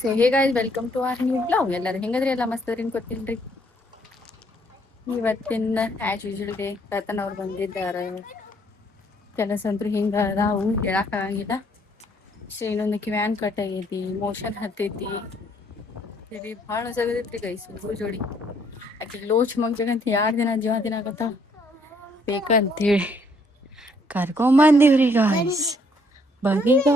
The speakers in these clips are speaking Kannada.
ಸೊ ಹೇಗಾಯ್ತು welcome to our new blog. ಎಲ್ಲರೂ ಹೆಂಗದ್ರಿ? ಎಲ್ಲ ಮಸ್ತ್ ಅದ್ರಿ ಗೊತ್ತಿಲ್ರಿ. ಇವತ್ತಿನ ಆಸ್ ಯೂಶುವಲ್ ಡೇ ರತನ್ ಅವ್ರು ಬಂದಿದ್ದಾರೆ. ಕೆಲಸ ಅಂತೂ ಹಿಂಗ ಅದಾವು ಹೇಳಕ್ ಆಗಂಗಿಲ್ಲ. ಇನ್ನೊಂದು ಕಿವ್ಯಾನ್ ಕಟ್ ಆಗೈತಿ, ಮೋಷನ್ ಹತ್ತೈತಿ, ಸರಿ ಭಾಳ ಜಗದೈತ್ರಿ ಗೈಸ್. ಜೋಡಿ ಆಕೆ ಲೋಚ್ ಮಗ್ಜಗಂತ 2 ದಿನ ಜೀವ ದಿನ ಆಗತ್ತ ಬೇಕಂತೇಳಿ ಕರ್ಕೊಂಬಂದಿವ್ರಿ ಗಾಯ್ಸ್. ಬಗೀಗ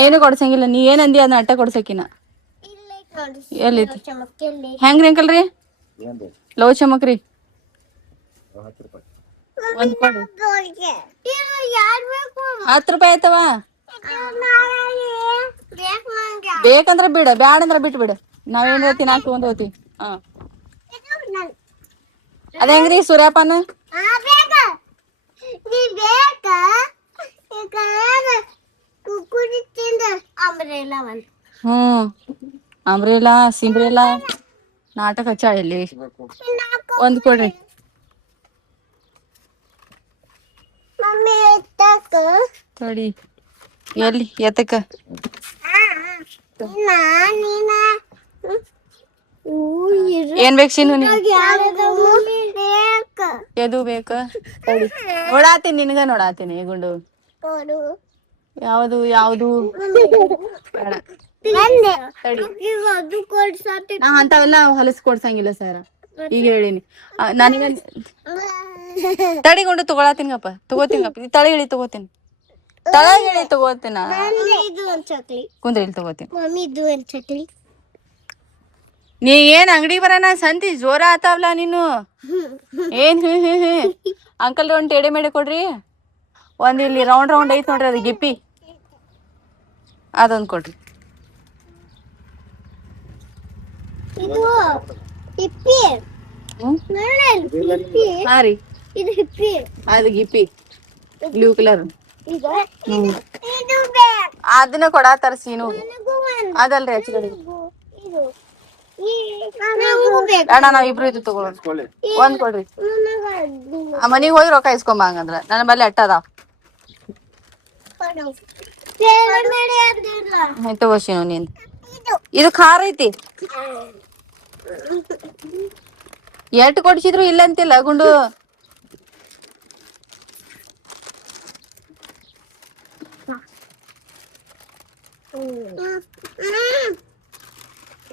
ಏನು ಕೊಡ್ಸಂಗಿಲ್ಲ. ನೀ ಏನಂದಿ ಅದನ್ನ ಅಟ್ಟ ಕೊಡ್ಸಕಿನ. ಎಲ್ಲಿ ಹೆಂಗ್ರಿ ಅಂಕಲ್ರಿ ಲವ್ ಚಮಕ್ರಿ? ಒಂದ್ ಕೊಡ್ರಿ. 10 ರೂಪಾಯಿ ಆಯ್ತವ. ಬೇಕಂದ್ರ ಬಿಡ, ಬ್ಯಾಡ ಅಂದ್ರ ಬಿಟ್ಟು ಬಿಡ. ನಾವೇನ್ ತಿನ್ನಾಕ ತಗೊಂಡ್ ಹೋಗ್ತಿ. ಅದ ಹೆಂಗ್ರಿ ಸೂರ್ಯಪಾನ? ಅಂಬ್ರೆಲಾ ಸಿಂಬ್ರೆಲಾ ನಾಟಕ ಹಚ್ಚ ಇಲ್ಲಿ. ಒಂದ್ ಕೊಡ್ರಿ. ತಡಿ ಎಲ್ಲಿ ಎತ್ತಕ್ಕ ಏನ್ ಬೇಕು ಸೀನು? ಎದು ಬೇಕ? ನೋಡಾತೀನಿ, ನಿನ್ಗ ನೋಡಾತೀನಿ ಗುಂಡು. ಯಾವುದು ಯಾವುದು ನಾ ಅಂತವೆಲ್ಲ ಹೊಲಸ್ ಕೊಡ್ಸಂಗಿಲ್ಲ ಸರ್. ಈಗ ಹೇಳಿನಿ ನನಗ. ತಡಿಗೊಂಡು ತಗೊಳತೀನಿಗಪ್ಪ, ತಗೋತೀನಿಗಪ್ಪ. ತಳಿ ಹೇಳಿ ತಗೋತೀನಿ, ತಳ ಹೇಳಿ ತಗೋತೀನ. ಕುಂದ್ರ ಇಲ್ಲಿ ತಗೋತೀನಿ. ನೀ ಏನ್ ಅಂಗಡಿ ಬರೋಣ ಸಂತಿ ಜೋರ ಆತಾವ್ಲಾ ನೀನು. ಏನ್ ಅಂಕಲ್ ಒಂದ್ ಟೇಡೆ ಮೇಡೆ ಕೊಡ್ರಿ. ಒಂದ್ ಇಲ್ಲಿ ರೌಂಡ್ ರೌಂಡ್ ಐತ್ ನೋಡ್ರಿ, ಅದು ಗಿಪ್ಪಿ ಅದೊಂದ್ ಕೊಡ್ರಿ. ಹಾ ರೀ, ಅದು ಗಿಪ್ಪಿ ಬ್ಲೂ ಕಲರ್. ಅದನ್ನ ಕೊಡಾತಾರ ಸೀನು. ಅದಲ್ರಿ ಹಚ್ಚಗಡಿ ಅಣ್ಣ, ನಾವ್ ಇಬ್ರು ಇದು ತಗೊಳೋಣ. ಒಂದ್ ಕೊಡ್ರಿ. ಮನಿಗ್ ಹೋಗಿ ರೊಕ್ಕ ಇಸ್ಕೊಂಬ. ಹಂಗಂದ್ರ ನನ್ನ ಬಲ್ಲಿ ಅಟ್ಟದ ತಗೋಶಿನು. ನೀನ್ ಇದು ಖಾರ ಐತಿ. ಎಟ್ ಕೊಡ್ಸಿದ್ರು ಇಲ್ಲ ಅಂತಿಲ್ಲ ಗುಂಡು.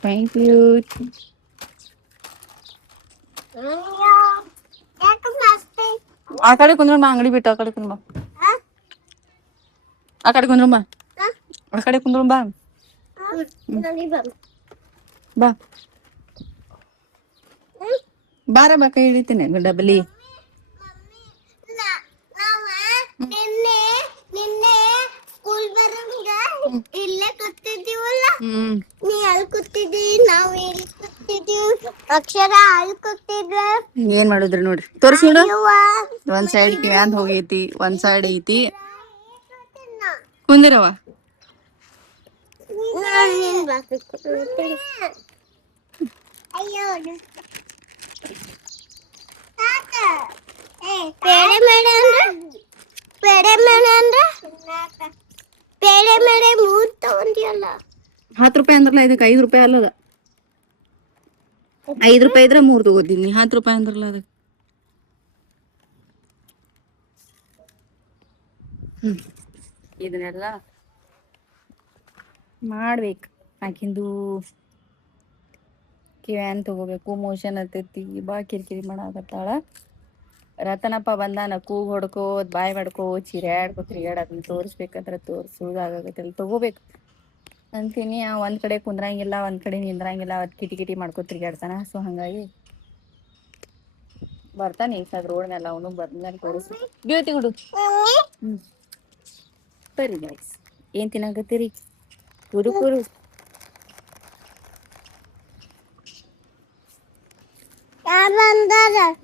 Thank you. ಆ ಕಡೆ ಕುಂದ್ರಮ್ಮ, ಅಂಗಡಿ ಬಿಟ್ಟು ಆ ಕಡೆ ಕುಂದ್ರ. ಆ ಕಡೆ ಕುಂದ್ರಮ್ಮ, ಆ ಕಡೆ ಕುಂದ್ರ. ಬಾ ಬಾ ಬಾರ ಬಾ, ಕೈ ಹಿಡಿತೀನಿ ಡಬಲಿ. ಇಲ್ಲೇ ಕೂತಿದ್ದೀವಲ್ಲ, ನೀ ಅಲ್ಲಿ ಕೂತಿದ್ದಿ, ನಾವು ಇಲ್ಲಿ ಕೂತಿದ್ದೀವಿ. ಅಕ್ಷರ ಅಲ್ಲಿ ಕೂತಿದ್ದ. ಏನ್ ಮಾಡುದ್ರಿ ನೋಡ್ರಿ, ತೋರ್ಸಿ ನೋಡು. ಒಂದ್ ಸೈಡ್ ಕಿವ್ಯಾಂದ್ ಹೋಗೈತಿ, ಒಂದ್ ಸೈಡ್ ಐತಿ. ಕುಂದಿರವ. ಪೇಡೆ ಮೇಡೆ ಅಂದ್ರೆ ಪೇಡೆ ಮೇಡೆ 3 ತಗೊಂಡಿಯಲ್ಲ. 10 ರೂಪಾಯಿ ಅಂದ್ರಲ್ಲ, ಇದಕ್ಕೆ 5 ರೂಪಾಯಿ ಅಲ್ಲದ. 5 ರೂಪಾಯಿ ಇದ್ರೆ 3 ತಗೋತೀನಿ. 10 ರೂಪಾಯಿ ಅಂದ್ರಲ್ಲ ಅದಕ್ಕೆ. ಇದನ್ನೆಲ್ಲ ಮಾಡ್ಬೇಕು. ಆಕಿಂದು ಕಿವ್ಯಾನ್ ತಗೋಬೇಕು, ಮೋಷನ್ ಹತ್ತೈತಿ, ಬಾ ಕಿರಿಕಿರಿ ಮಾಡಾಕತ್ತಾಳ. ರತನಪ್ಪ ಬಂದಾನ, ಕೂಗ್ ಹೊಡ್ಕೋತ್, ಬಾಯ್ ಮಾಡ್ಕೋತ್, ತಿರ್ಗಾಡ್. ಅದನ್ನ ತೋರಿಸ್ಬೇಕಂದ್ರೆ ತೋರ್ಸುದಾಗತ್ತಲ್ಲ, ತಗೋಬೇಕು ಅಂತೀನಿ. ಒಂದ್ ಕಡೆ ಕುಂದ್ರಂಗಿಲ್ಲ, ಒಂದ್ ಕಡೆ ನಿಂದ್ರಂಗಿಲ್ಲ. ಅವತ್ ಕಿಟಿ ಮಾಡ್ಕೋತ ತಿರ್ಗಾಡ್ತಾನ. ಸೊ ಹಂಗಾಗಿ ಬರ್ತಾನೆ ಈ ಸದ್ ರೋಡ್ ಮೇಲೆ. ಅವನು ಬಂದ್ಮೇಲೆ ತೋರಿಸ್ ಬೀಳ್ತಿ ಹುಡು. ಸರಿ ಗೈಸ್, ಏನ್ ತಿನ್ನಾಕತ್ತೀರಿ? ಕುರು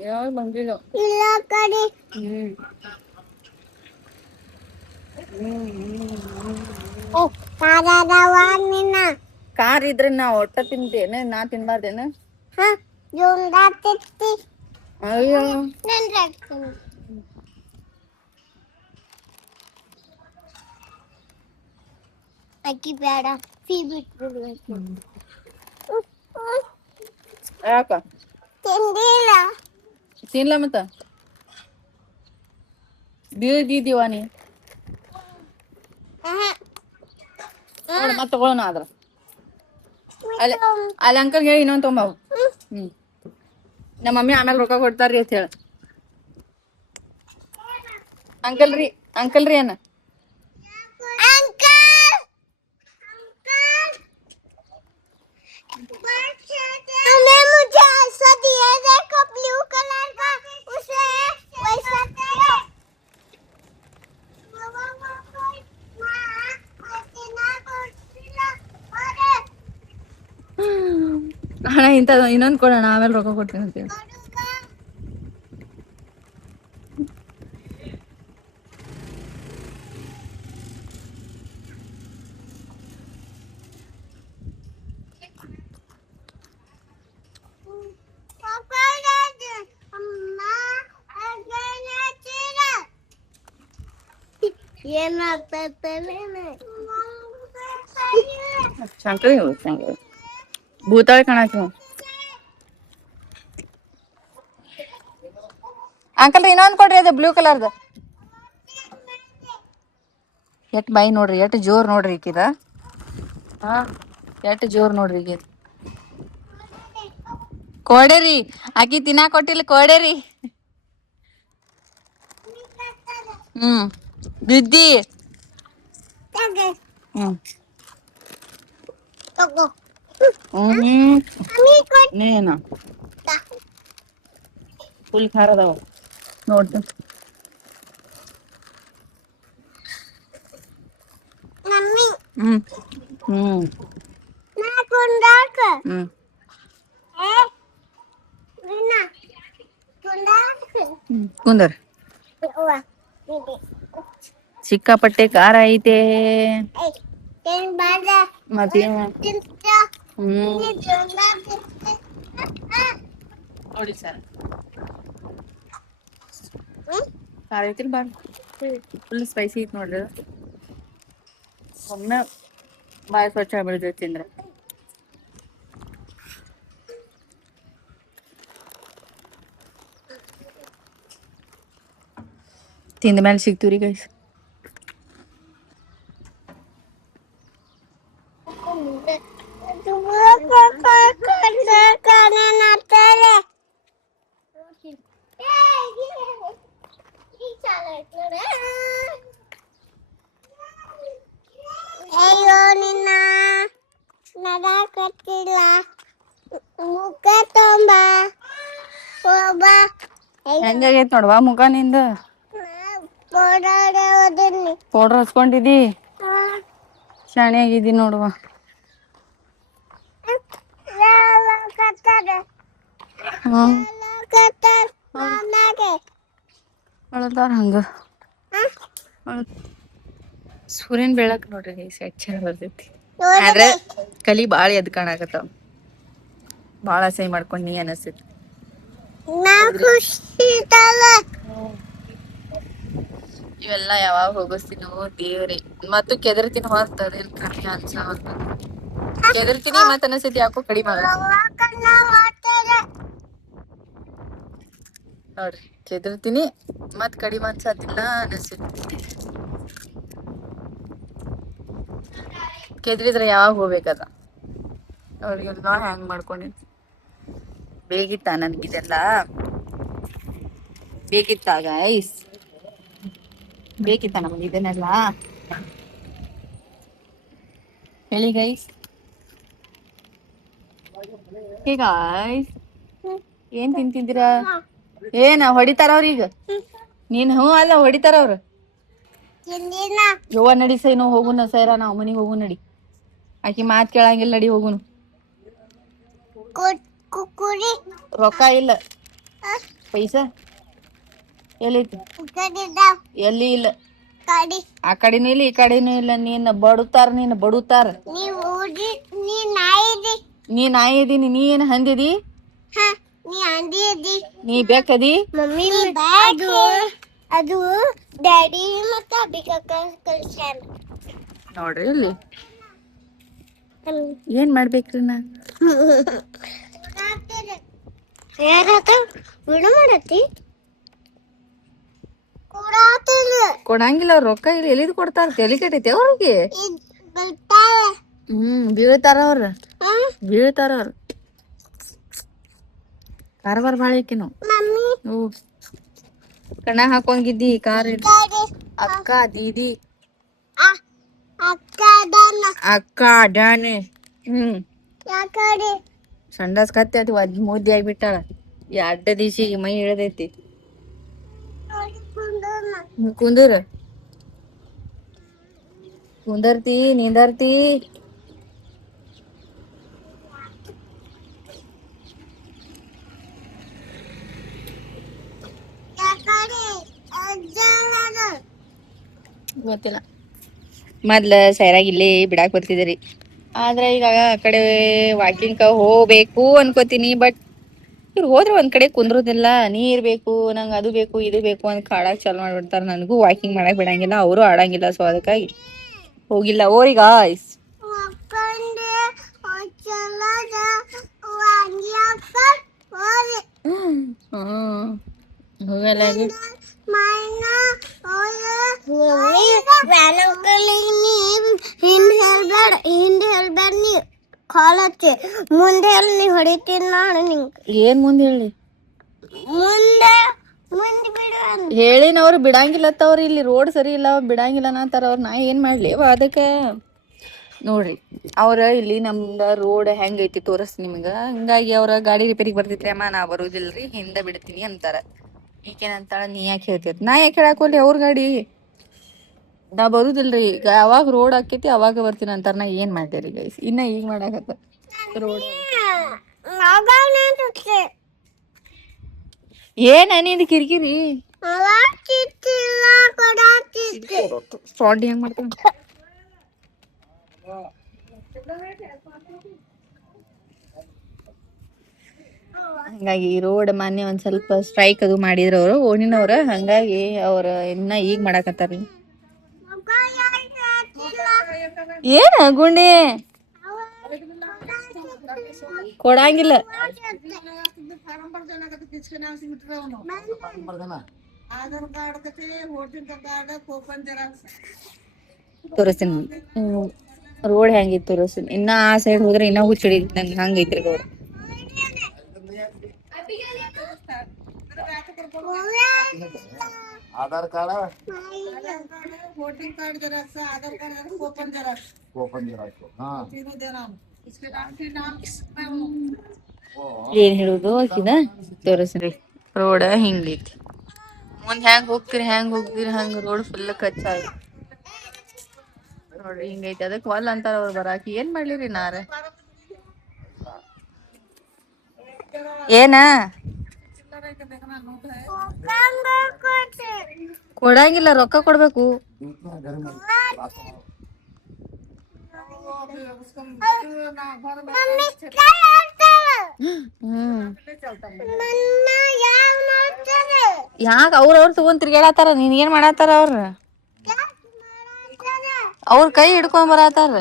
ಯಾವಾಗ ಬಂದಿಲ್ಲ. ಕಾರ್ ಇದ್ರೆ ನಾ ಒಟ್ಟ ತಿಂತೇನೆ, ನಾ ತಿನ್ಬಾರ್ದೇನ? ಅಯ್ಯೋ, ಅಕ್ಕಿ ಬೇಡ. ಯಾಕ ತಿನ್ಲ ಮತ್ತ ಬೀಳ್ದಿದ್ದೀವ ನೀ ಮತ್ತೆ ತಗೊಳ್ಳೋಣ ಆದ್ರ ಅಲ್ಲಿ ಅಂಕಲ್ ಹೇಳಿ ಇನ್ನೊಂದ್ ತೊಂಬಾವು ನಮ್ಮ ಮಮ್ಮಿ ಆಮೇಲೆ ರೊಕ್ಕ ಕೊಡ್ತಾರ್ರಿ ಅಂತ ಹೇಳ ಅಂಕಲ್ರಿ ಅನ್ನ हमें मुझे ऐसा दिया देखो ब्लू कलर का उसे वैसा तेरे ಹಣ ಇಂತ ಇನ್ನೊಂದ್ ಕೊಡೋಣ ಆಮೇಲೆ ರೊಕ್ಕ ಕೊಡ್ತೀನಿ ಅಂತೇಳಿ ಶಂಕರಿ ಭೂತಾಳೆ ಕಾಣಾಕ ಅಂಕಲ್ ಇನ್ನೊಂದ್ ಕೊಡ್ರಿ ಅದು ಬ್ಲೂ ಕಲರ್ದ ಎಟ್ ಬಾಯಿ ನೋಡ್ರಿ ಎಟ್ ಜೋರ್ ನೋಡ್ರಿ ಈಕಿದ ಹಾ ಎಟ್ ಜೋರ್ ನೋಡ್ರಿ ಈಗ ಕೊಡೇರಿ ಆಕಿ ತಿನ್ನಾ ಕೊಟ್ಟಿಲ್ಲ ಕೊಡೇರಿ ಬಿದ್ದಿ ನೀನ ಫುಲ್ ಖಾರ ಅದಾವ ನೋಡ್ತೀನಿ ಕುಂದರ್ ಸಿಕ್ಕಾಪಟ್ಟೆ ಖಾರ ಐತೆ ಮತ್ತೆ ನೋಡಿ ಸರ್ ಖಾರ ಐತಿಲ್ ಬಾ ಫುಲ್ ಸ್ಪೈಸಿ ಐತಿ ನೋಡ್ರಿ ಒಮ್ಮೆ ಬಾಯಿ ಸ್ವಚ್ಛ ಆಗ್ಬಿಡ್ತೈತಿ ತಿಂದ್ರೆ ತಿಂದ ಮೇಲೆ ಸಿಗ್ತೀವ್ರಿ ಗೈಸ್ ಅಯ್ಯೋ ನಿನ್ನ ನಗಾಕತ್ತಿಲ್ಲ ಮುಖ ತೊಂಬ ಹೆಂಗಾಗೈತ್ ನೋಡ್ವಾ ಮುಖ ನಿಂದ ಪೌಡರ್ ಹಚ್ಕೊಂಡಿದಿ ಶಾಣೆ ಆಗಿದಿ ನೋಡುವ ಅಳದಾರ ಹಂಗ ಸೂರ್ಯನ್ ಬೆಳಕ್ ನೋಡ್ರಿ ಎಷ್ಟ್ ಚಂದ ಬರ್ತೈತಿ ಆದ್ರೆ ಕಲಿ ಬಾಳ ಎದ್ ಕಾಣಕತ್ತಾವ ಬಾಳ ಅಸಹ್ಯ ಮಾಡ್ಕೊಂಡ್ ನೀ ಅನಸ್ತೈತಿ ಇವೆಲ್ಲ ಯಾವಾಗ ಹೋಗಿಸ್ತೀನೋ ದೇವ್ರಿ ಮತ್ತು ಕೆದರ್ತೀನಿ ಹೊರ್ತ ಅದೇನ್ ಕಮ್ಮಿ ಅನ್ಸ ಕೆದರ್ತೀನಿ ಮತ್ ಅನಸ್ತೈತಿ ಯಾಕೋ ಕಡಿಮೆ ನೋಡ್ರಿ ಕೆದರ್ತೀನಿ ಮತ್ ಕಡಿಮೆ ಅನ್ಸತ್ತಿಲ್ಲ ಅನಸ್ತೈತಿ ಕೆದ್ರಿದ್ರೆ ಯಾವಾಗ ಹೋಗ್ಬೇಕದ ಅವ್ರಿಗೆಲ್ಲ ಹ್ಯಾಂಗ್ ಮಾಡ್ಕೊಂಡಿ ಬೇಕಿತ್ತ ನನ್ಗಿದೆಲ್ಲ ಬೇಕಿತ್ತ ಗೈಸ್ ಬೇಕಿತ್ತ ನಮ್ಗೆ ಇದನ್ನೆಲ್ಲ ಹೇಳಿ ಗೈಸ್ ಗೈಸ್ ಏನ್ ತಿಂತಿದ್ದೀರಾ ಏನ ಹೊಡಿತಾರ ಅವ್ರೀಗ ನೀನ್ ಹ್ಞೂ ಅಲ್ಲ ಹೊಡಿತಾರ ಅವ್ರು ಯವ್ವ ನಡಿ ಸೈ ನಾವು ಹೋಗುನ ಸೈರ ನಾವ್ ಮನಿಗ್ ಹೋಗು ನಡಿ ಆಕಿ ಮಾತ್ ಕೇಳಂಗಿಲ್ಲ ನಡಿ ಹೋಗುನು ರೊಕ್ಕ ಇಲ್ಲ ಪೈಸಾ ಎಲ್ಲೈತಿ ಎಲ್ಲಿ ಇಲ್ಲ ಆ ಕಡೆನೂ ಇಲ್ಲ ಈ ಕಡೆನೂ ಇಲ್ಲ ನೀನ್ ಬಡುತ್ತಾರ ನೀ ನಾಯಿ ಇದೀನಿ ನೀ ಏನ್ ಹಂದಿದಿ ನೀ ಬೇಕದಿ ಅದು ಡ್ಯಾಡಿ ಮತ್ತೆ ಅಭಿಕಕ್ಕ ಕಳ್ಸ್ಯಾರ ನೋಡ್ರಿ ಇಲ್ಲಿ ಏನ್ ಮಾಡ್ಬೇಕ್ರಿ ನಾ ಯಾರತ ವಿಡಿಯೋ ಮಾಡತ್ತಿ ಕೊಡಂಗಿಲ್ಲ ಅವ್ರ ರೊಕ್ಕ ಇಲ್ಲಿ ಎಲ್ಲಿದ್ ಕೊಡ್ತಾರ ತಲಿ ಕೆಟ್ಟೈತಿ ಅವ್ರಿಗೆ ಬೀಳ್ತಾರ ಅವ್ರ ಬೀಳ್ತಾರ ಅವ್ರ ಕಾರವಾರ ಬಾಳ ಐಕಿನು ಕಣ್ಣ ಹಾಕೊಂಗಿದ್ದಿ ಕಾರ್ ಅಕ್ಕ ದೀದಿ ಅಕ್ಕ ಅಡಾನೆ ಸಂಡಾಸ್ ಕತ್ತೆ ಅದು ಅದ್ ಮುದ್ದೆ ಆಗ್ಬಿಟ್ಟಾಳ ಎರಡ ದಿವ್ಸಿಗೆ ಮೈ ಇಳದೈತಿ ಕುಂದೂರ ಕುಂದರ್ತಿ ನಿಂದರ್ತಿ ಗೊತ್ತಿಲ್ಲ ಮೊದ್ಲ ಸೈರಾಗಿ ಇಲ್ಲೇ ಬಿಡಾಕ್ ಬರ್ತಿದ್ರಿ ಆದ್ರ ಈಗ ಆ ಕಡೆ ವಾಕಿಂಗ್ ಹೋಗ್ಬೇಕು ಅನ್ಕೋತೀನಿ ಬಟ್ ಇವ್ರು ಹೋದ್ರ ಒಂದ್ ಕಡೆ ಕುಂದ್ರೋದಿಲ್ಲ ನೀರ್ ಬೇಕು ನಂಗ್ ಅದು ಬೇಕು ಇದು ಬೇಕು ಅಂತ ಕಾಡಾಕ್ ಚಾಲು ಮಾಡ್ಬಿಡ್ತಾರ ನನಗೂ ವಾಕಿಂಗ್ ಮಾಡಕ್ ಬಿಡಂಗಿಲ್ಲ ಅವರು ಆಡಂಗಿಲ್ಲ ಸೊ ಅದಕ್ಕಾಗಿ ಹೋಗಿಲ್ಲ ಓರಿಗ ಹೋಗಲ್ಲ ಹಿಂದೆ ಹೇಳ್ಬೇಡ ನೀ ಕಾಲತ್ತೆ ಮುಂದೆ ನೀ ಹೊಡಿತೀನಿ ನಾನು ನಿಂಗೆ ಏನ್ ಮುಂದೆ ಹೇಳಿ ಮುಂದೆ ಮುಂದೆ ಬಿಡು ಹೇಳಿನವ್ರು ಬಿಡಂಗಿಲ್ಲತ್ತವ್ರು ಇಲ್ಲಿ ರೋಡ್ ಸರಿ ಇಲ್ಲ ಬಿಡಂಗಿಲ್ಲ ಅನ್ನತಾರ ಅವ್ರ ನಾ ಏನ್ ಮಾಡ್ಲಿ ಅದಕ್ಕ ನೋಡ್ರಿ ಅವ್ರ ಇಲ್ಲಿ ನಮ್ದ ರೋಡ್ ಹೆಂಗ್ ಐತಿ ತೋರಸ್ ನಿಮ್ಗ ಹಂಗಾಗಿ ಅವ್ರ ಗಾಡಿ ರಿಪೇರಿಗೆ ಬರ್ತಿದ್ರಿ ಅಮ್ಮ ನಾ ಬರುದಿಲ್ರಿ ಹಿಂದ ಬಿಡ್ತೀನಿ ಅಂತಾರ ಈಗೇನಂತಾಳ ನೀ ಯಾಕೆ ಹೇಳ್ತೈತಿ ನಾ ಯಾಕೆ ಹೇಳಕ್ ಹೋಗ್ಲಿ ಅವ್ರ ಗಾಡಿ ನಾ ಬರುದಿಲ್ರಿ ಈಗ ಅವಾಗ ರೋಡ್ ಆಕೇತಿ ಅವಾಗ ಬರ್ತೀನಿ ಅಂತಾರ ನಾ ಏನ್ ಮಾಡ್ತೇರಿ ಗೈಸ್ ಇನ್ನ ಈಗ ಮಾಡಾಕತ್ತ ರೋಡ್ ಏನ್ ನಿಂದ ಕಿರಿಕಿರಿ ಫ್ರಾಡ್ ಹೆಂಗ್ ಮಾಡ್ತಾನ ಹಂಗಾಗಿ ರೋಡ್ ಮೊನ್ನೆ ಒಂದ್ ಸ್ವಲ್ಪ ಸ್ಟ್ರೈಕ್ ಅದು ಮಾಡಿದ್ರ ಅವ್ರು ಓಣಿನವ್ರ ಹಂಗಾಗಿ ಅವ್ರ ಇನ್ನ ಈಗ ಮಾಡಾಕತ್ತಾರ ಏನ ಗುಂಡಿ ಕೊಡಂಗಿಲ್ಲ ತೋರಿಸ್ತೀನಿ ರೋಡ್ ಹೆಂಗಿತ್ತು ತೋರಿಸ್ತೀನಿ ಇನ್ನ ಆ ಸೈಡ್ ಹೋದ್ರೆ ಇನ್ನ ಹುಚ್ಚಡಿ ನಂಗೆ ಹಂಗೈತ್ರಿ road Aadhaar card voting card xerox Aadhaar card coupon xerox ಹಾ ಏನ್ ಹೇಳುದು ಆಕಿದ ತೋರಿಸ್ರಿ ರೋಡ್ ಹಿಂಗೈತಿ ಮುಂದ್ ಹೆಂಗ್ ಹೋಗ್ತಿರಿ ಹಂಗ ರೋಡ್ ಫುಲ್ ಕಚ್ಚ ನೋಡ್ರಿ ಹಿಂಗೈತಿ ಅದಕ್ ಒಲ್ ಅಂತಾರ ಅವ್ರು ಬರಾಕಿ ಏನ್ ಮಾಡ್ಲಿರಿ ನಾರ ಏನ ಕೊಡಂಗಿಲ್ಲ ರೊಕ್ಕ ಕೊಡ್ಬೇಕು ಯಾಕ ಅವ್ರ ತಗೊಂಡ್ ತಿರ್ಗಾಡತಾರ ನೀನ್ ಏನ್ ಮಾಡಾತಾರ ಅವ್ರ ಕೈ ಹಿಡ್ಕೊಂಡ್ ಬರತಾರ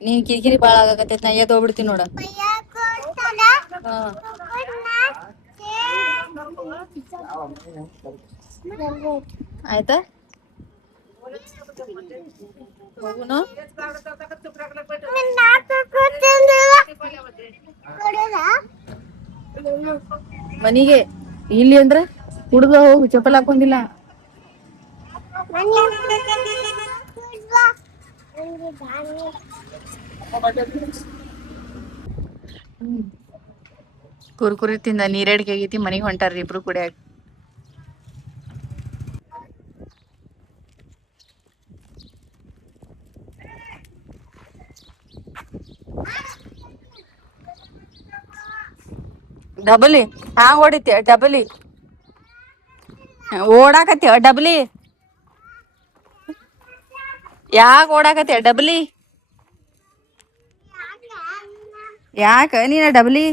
ನೀನ್ ಕಿರಿಕಿರಿ ಬಾಳ ಆಗಾಕತ್ತೈತಿ ನಾ ಎದ್ದು ಹೋಗ್ಬಿಡ್ತೀನಿ ನೋಡ ಆಯ್ತಾ ಹೋಗುನು ಮನಿಗೆ ಇಲ್ಲಿ ಅಂದ್ರ ಹುಡುಗ ಹೋಗು ಚಪ್ಪಲ್ ಹಾಕೊಂಡಿಲ್ಲ ಕುರ್ಕುರಿ ತಿಂದ ನೀರೇಡ್ಕೆ ಆಗೈತಿ ಮನಿಗ್ ಹೊಂಟಾರ್ರಿ ಇಬ್ರು ಕುಡಿಯಾಕ. ಡಬಲಿ ಹ್ಯಾಂಗ ಹೊಡಿತಿ ಡಬಲಿ ಓಡಾಕತ್ತಿ ಡಬಲಿ ಯಾಕ ಓಡಾಕತ್ತಿ ಡಬಲಿ ಯಾಕ ನೀನ ಡಬಲಿ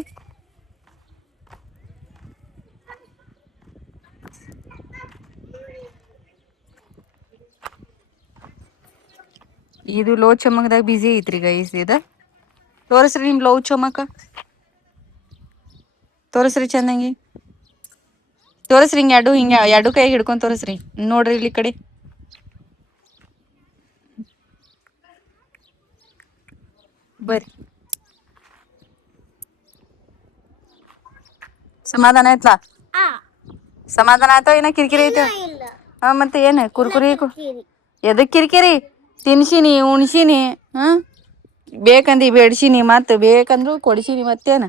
ಇದು ಲೋ ಚಮಕ್ದಾಗ ಬಿಸಿ ಐತ್ರಿ ಗೈಸ್. ಇದ ತೋರಿಸ್ರಿ ನಿಮ್ ಲವ್ ಚಮಕ ತೋರಿಸ್ರಿ ಚಂದಂಗಿ ತೋರಿಸ್ರಿ. ಹಿಂಗ ಎರಡು ಕೈ ಹಿಡ್ಕೊಂಡ್ ತೋರಿಸ್ರಿ. ನೋಡ್ರಿ ಇಲ್ಲಿ ಕಡೆ ಬರ್ರಿ. ಸಮಾಧಾನ ಆಯ್ತಾ? ಸಮಾಧಾನ ಆಯ್ತಾ ಏನ ಕಿರಿಕಿರಿ ಐತೆ? ಹಾ ಮತ್ತೆ ಏನ್ ಕುರ್ಕುರಿ ಎದಕ್ ಕಿರಿಕಿರಿ? ತಿನ್ಸಿನಿ ಉಣ್ಸಿನಿ ಬೇಕಂದಿ ಬೇಡ್ಸಿನಿ ಮತ್ ಬೇಕಂದ್ರು ಕೊಡ್ಸಿನಿ ಮತ್ತೇನ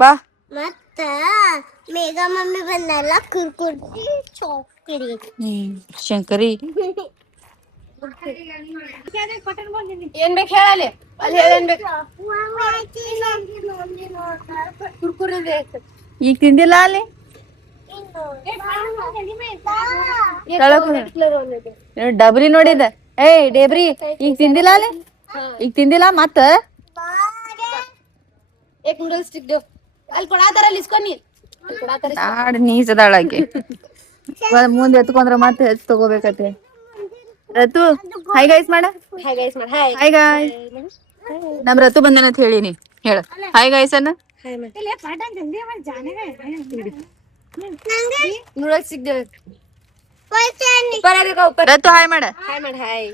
ಬಾ. ಮತ್ತ ಮೇಘ ಮಮ್ಮಿ ಬಂದಲ್ಲ ಕುರ್ಕುರಿ ಚಾಕ್ಲೇಟ್ ಶಂಕರಿ ಏನ್ ಬೇಕು ಹೇಳಲಿ ಅಲ್ಲಿ ಏನ್ ಬೇಕು? ಕುರ್ಕುರಿ ಈಗ ತಿಂದಿಲ್ಲ ಅಲ್ಲಿ ಡಬ್ರಿ ನೋಡಿದ. ಏಯ್ ಡೇಬ್ರಿ ಈಗ ತಿಂದಿಲ್ಲ ಅಲ್ಲಿ ಈಗ ತಿಂದಿಲ್ಲ ಮತ್ತ ಆಡ್ ನೀಸದಾಳಾಕಿ ಮುಂದೆ ಎತ್ಕೊಂಡ್ರ ಮತ್ತೆ ಹೆಚ್ಚು ತಗೋಬೇಕತ್ತೆ. ರತು ಹಾಯ್ ಗೈಸ್ ಮಾಡ. ಹಾಯ್ ಗಾಯ್ಸ್ ನಮ್ ರತು ಬಂದೇನಂತ ಹೇಳಿನಿ ಹೇಳ ಹಾಯ್ ಗಾಯ್ಸ್ ಅನ್ನ. ರತು ಹಾಯ್ ಮಾಡ.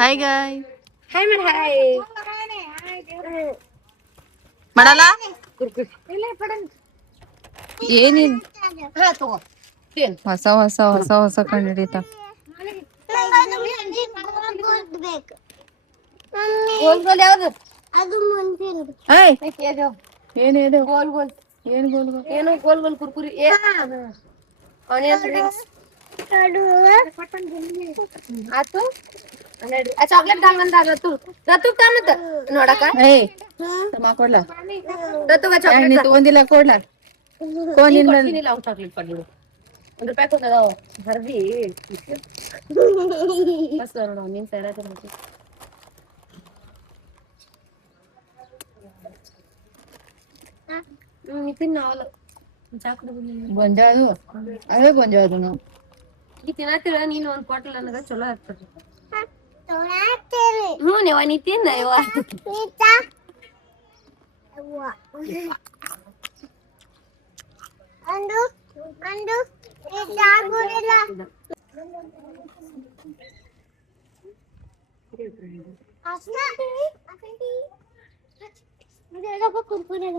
ಹಾಯ್ ಗಾಯ್ ಮಾಡಲ್ಲ ಏನಿಲ್ಲ. ಹೊಸ ಹೊಸ ಹೊಸ ಹೊಸ ಕಂಡು ಹಿಡಿತ. ಏನು ಗೋಲ್ ಗೋಲ್ ಕುರ್ಕುರಿ ಆನಿಯನ್ ರಿಂಗ್ಸ್ ಆತು. ಚಾಕ್ಲೇಟ್ ತಗೊಂಡ್ ರತು ರತು ಮತ್ತ ನೋಡಕ ಕೊಡ್ಲ ರತುಗ ಚಾಕ್ಲೇಟ್ ತಗೊಂಡಿಲ್ಲ ಕೊಡ್ಲ ಕೊಡ್ತೀನಿ. ಅವ್ ಚಾಕ್ಲೇಟ್ ಕೊಡ್ಬಿಡು. ₹1 ಕೊಡದಾವ ಹರ್ದಿ ಬಸ್ ನೋಡು ನಿನ್ ಸೈಡ್ ನಿತಿನ್ ನಾವಲ್ಲ ಗೊಂಜಾಳು ಅವೇ ಗೊಂಜಾಳು ನಾವು ಈ ತಿನ್ನತ್ತಿರ ನೀನ್ ಒಂದ್ ಕ್ವಾಟಲ್ ಅನ್ನದ ಚಲೋ ಆಗ್ತದೆ. ನೀವ ನೀ ತಿಂದ ಕುರ್ಕುರೆ